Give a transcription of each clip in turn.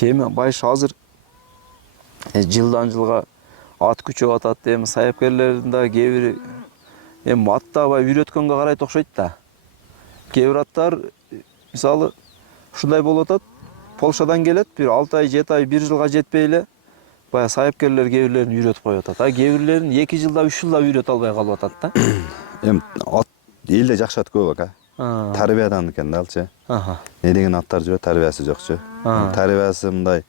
Эми байш азыр жылдан жылга ат күчөп атат. Эми сайапкерлердин да кээ бир эми атты аябай үйрөткөнгө карайт окшойт да. Кээ бир аттар мисалы ушундай болуп атат. Полшадан келет, бир 6 ай, 7 ай, 1 жылга жетпей эле баягы сайапкерлер кээ бирлерин үйрөтүп коюп атат. А кээ бирлерин 2 жылда, 3 жылда үйрөтө албай калып атат да. Эми ат элде жакшы ат көп экен. Тарбиядан экен да алчы. Не деген аттар жүрөт, тарбиясы жокчу. Тарбиясы мындай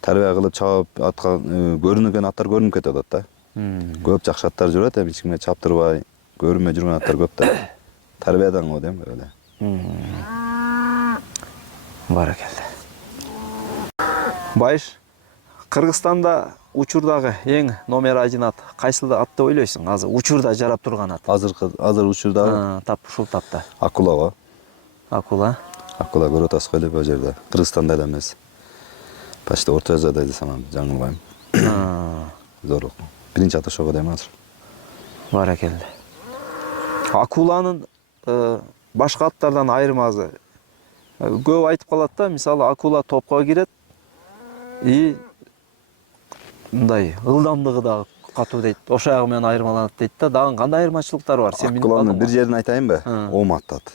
тарбия кылып чабып аткан көрүнүкен аттар көрүнүп кетип атат да. Көп жакшы аттар жүрөт, эми эч кимге чаптырбай көрүнмөй жүргөн аттар көп да. Тарбиядан го дейм эле. Баракелде. Байш, Кыргызстанда учурдагы эң номер 1 ат кайсыл ат деп ойлойсуң? Азыр учурда жарап турган ат. Азыр учурда ушул тапта. акула го. Акула. Акула көрүп атасыз го эле бул жерде. Кыргызстанда эле эмес. Почти Орто Азияда десем жаңылбайм. Зорлук. Биринчи ат ошого дейм азыр. Баракелде. Акуланын башка аттардан айырмасы көп айтып калат да, мисалы акула топко кирет и мындай ылдамдыгы да катуу дейт. Ошол менен айырмаланат дейт да. Дагы кандай айырмачылыктары бар? Сен Акуланын бир жерин айтайынбы? Омат ат.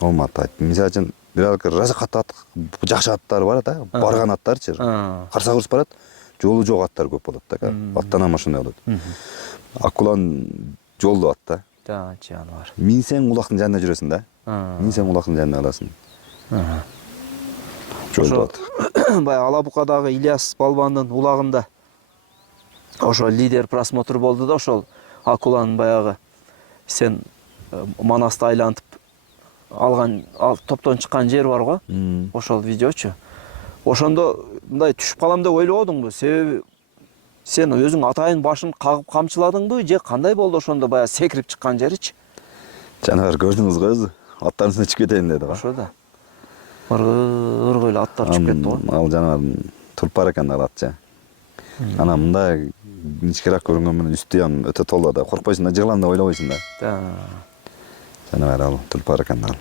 Омат ат. Мисалы үчүн бир разакат ат, жакшы аттар бар да, барган аттарчы. Карса курс барат, жолу жок аттар көп болот да. Аттан ошондой болот. Акуланын жолдуу ат да. Жаныбар. Минсең улактын жанында жүрөсүң да. Минсең улактын жанында каласың. Жолдуу ат. Баягы Алабукадагы Ильяс Балбандын улагында ошо лидер просмотр болду да, ошол акуланын баягы сен Манасты айлантып алган, топтон чыккан жер бар го. Ошол видеочу. Ошондо мындай түшүп калам деп ойлободуңбу? Себеби сен өзүң атайын башын кагып камчыладыңбы же кандай болду ошондо баягы секирип чыккан жеричи? Жанагы көрдүңүз го өзү. Аттардын үстүнө чыгып кетейин деди го. Ошо да. Ыргый эле аттар чыгып кетти го. Ал жанагы турпар экен ал атчы. Ана мындай ичкирээк көрүнгөн менен үстү өтө толуу да. Коркпойсуң да, жыгылам деп ойлобойсуң да. Жанагы ал турпар экен ал.